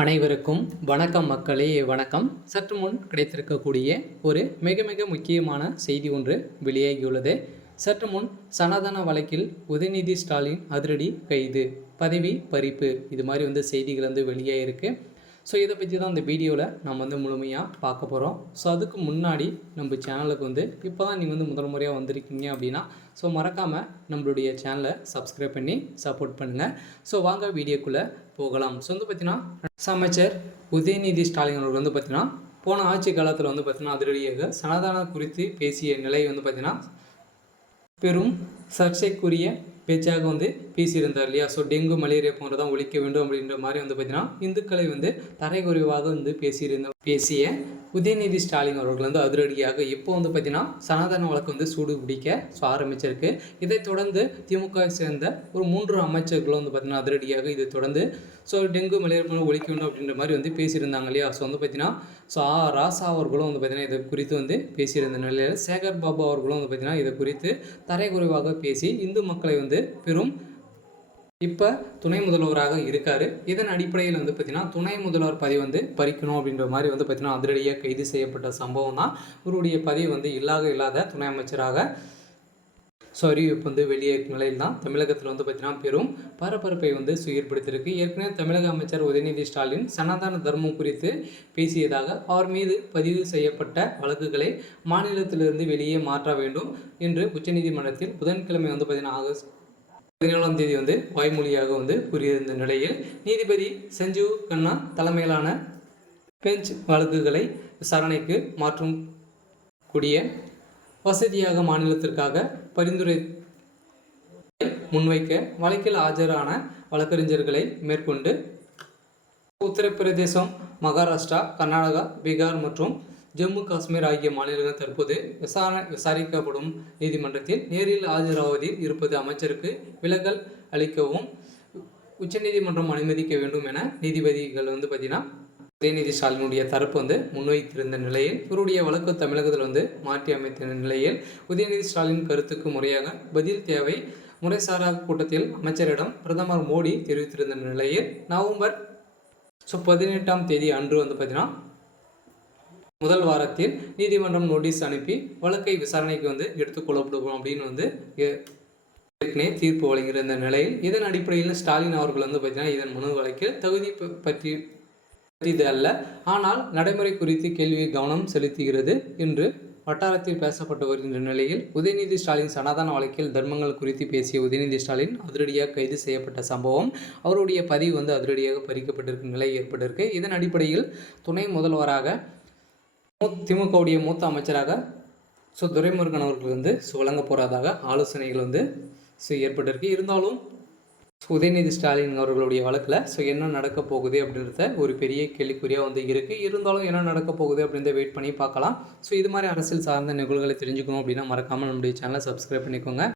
அனைவருக்கும் வணக்கம் மக்களே, வணக்கம். சற்று முன் கிடைத்திருக்கக்கூடிய ஒரு மிக மிக முக்கியமான செய்தி ஒன்று வெளியாகியுள்ளது. சற்று முன் சனாதன வழக்கில் உதயநிதி ஸ்டாலின் அதிரடி கைது, பதவி பறிப்பு, இது மாதிரி செய்திகள் வெளியாகிருக்கு. ஸோ இதை பற்றி தான் இந்த வீடியோவில் நம்ம முழுமையாக பார்க்க போகிறோம். ஸோ அதுக்கு முன்னாடி நம்ம சேனலுக்கு இப்போ தான் நீங்கள் முதல் முறையாக வந்திருக்கீங்க அப்படின்னா ஸோ மறக்காமல் நம்மளுடைய சேனலை சப்ஸ்கிரைப் பண்ணி சப்போர்ட் பண்ணுங்கள். ஸோ வாங்க வீடியோக்குள்ளே போகலாம். ஸோ பார்த்தீங்கன்னா அமைச்சர் உதயநிதி ஸ்டாலின் அவர்கள் பார்த்தீங்கன்னா போன ஆட்சி காலத்தில் பார்த்தீங்கன்னா அதிரடியாக சனாதன குறித்து பேசிய நிலை பார்த்தீங்கன்னா பெரும் சர்ச்சைக்குரிய பேச்சாக பேசியிருந்தார் இல்லையா. ஸோ டெங்கு மலேரியா போன்றதான் ஒழிக்க வேண்டும் அப்படின்ற மாதிரி பார்த்தீங்கன்னா இந்துக்களை தரைக்குறைவாக பேசிய உதயநிதி ஸ்டாலின் அவர்கள் அதிரடியாக இப்போ பார்த்தீங்கன்னா சனாதன வழக்கு சூடு பிடிக்க ஆரம்பிச்சிருக்கு. இதைத் தொடர்ந்து திமுக சேர்ந்த ஒரு 3 அமைச்சர்களும் பார்த்தீங்கன்னா அதிரடியாக இதை தொடர்ந்து ஸோ டெங்கு மலேரியா ஒழிக்க வேண்டும் அப்படின்ற மாதிரி பேசியிருந்தாங்க இல்லையா. ஸோ பார்த்தீங்கன்னா ஸோ ராசா அவர்களும் பார்த்தீங்கன்னா இதை குறித்து பேசியிருந்த நிலையில் சேகர் பாபு அவர்களும் பார்த்தீங்கன்னா இதை குறித்து தரைக்குறைவாக பேசி இந்து மக்களை பெரும் இப்போ துணை முதல்வராக இருக்கார். இதன் அடிப்படையில் பார்த்தீங்கன்னா துணை முதல்வர் பதவி பறிக்கணும் அப்படின்ற மாதிரி பார்த்தீங்கன்னா அதிரடியாக கைது செய்யப்பட்ட சம்பவம் தான். இவருடைய பதவி இல்லாத துணை அமைச்சராக அறிவிப்பு வெளியேற்கும் நிலையில் தான் தமிழகத்தில் பார்த்தீங்கன்னா பெரும் பரபரப்பை ஏற்படுத்தியிருக்கு. ஏற்கனவே தமிழக அமைச்சர் உதயநிதி ஸ்டாலின் சனாதன தர்மம் குறித்து பேசியதாக அவர் மீது பதிவு செய்யப்பட்ட வழக்குகளை மாநிலத்திலிருந்து வெளியே மாற்ற வேண்டும் என்று உச்சநீதிமன்றத்தில் புதன்கிழமை பார்த்தீங்கன்னா ஆகஸ்ட் 17ஆம் தேதி வாய்மொழியாக கூறியிருந்த நிலையில் நீதிபதி சஞ்சீவ் கண்ணா தலைமையிலான பெஞ்ச் வழக்குகளை விசாரணைக்கு மாற்றும் கூடிய வசதியாக மாநிலத்திற்காக பரிந்துரை முன்வைக்க வழக்கில் ஆஜரான வழக்கறிஞர்களை மேற்கொண்டு உத்தரப்பிரதேசம், மகாராஷ்டிரா, கர்நாடகா, பீகார் மற்றும் ஜம்மு காஷ்மீர் ஆகிய மாநிலங்கள் தற்போது விசாரிக்கப்படும் நீதிமன்றத்தில் நேரில் ஆஜராவதில் இருப்பது அமைச்சருக்கு விலகல் அளிக்கவும் உச்சநீதிமன்றம் அனுமதிக்க வேண்டும் என நீதிபதிகள் பார்த்தீங்கன்னா உதயநிதி ஸ்டாலினுடைய தரப்பு முன்வைத்திருந்த நிலையில் இவருடைய வழக்கு தமிழகத்தில் மாற்றி அமைத்த நிலையில் உதயநிதி ஸ்டாலின் கருத்துக்கு முறையாக பதில் தேவை முறைசாரா கூட்டத்தில் அமைச்சரிடம் பிரதமர் மோடி தெரிவித்திருந்த நிலையில் நவம்பர் 18ஆம் தேதி அன்று பார்த்தீங்கன்னா முதல் வாரத்தில் நீதிமன்றம் நோட்டீஸ் அனுப்பி வழக்கை விசாரணைக்கு எடுத்துக்கொள்ளப்படும் அப்படின்னு ஏற்கனவே தீர்ப்பு வழங்கியிருந்த நிலையில் இதன் அடிப்படையில் ஸ்டாலின் அவர்கள் பார்த்தீங்கன்னா இதன் மனு வழக்கில் தகுதி பற்றி இது அல்ல, ஆனால் நடைமுறை குறித்து கேள்வி கவனம் செலுத்துகிறது என்று வட்டாரத்தில் பேசப்பட்டு வருகின்ற நிலையில் உதயநிதி ஸ்டாலின் சனாதன வழக்கில் தர்மங்கள் குறித்து பேசிய உதயநிதி ஸ்டாலின் அதிரடியாக கைது செய்யப்பட்ட சம்பவம் அவருடைய பதிவு அதிரடியாக பறிக்கப்பட்டிருக்கும் நிலை ஏற்பட்டிருக்கு. இதன் அடிப்படையில் துணை முதல்வராக திமுகவுடைய மூத்த அமைச்சராக துரைமுருகன் அவர்கள் வழங்க போகிறதாக ஆலோசனைகள் ஏற்பட்டிருக்கு. இருந்தாலும் உதயநிதி ஸ்டாலின் அவர்களுடைய வழக்கில் என்ன நடக்க போகுது அப்படின்றத ஒரு பெரிய கேள்விக்குறியாக இருக்குது. இருந்தாலும் என்ன நடக்க போகுது அப்படின்றத வெயிட் பண்ணி பார்க்கலாம். இது மாதிரி அரசியல் சார்ந்த நிகழ்வுகளை தெரிஞ்சுக்கணும் அப்படின்னா மறக்காமல் நம்முடைய சேனலை சப்ஸ்கிரைப் பண்ணிக்கோங்க.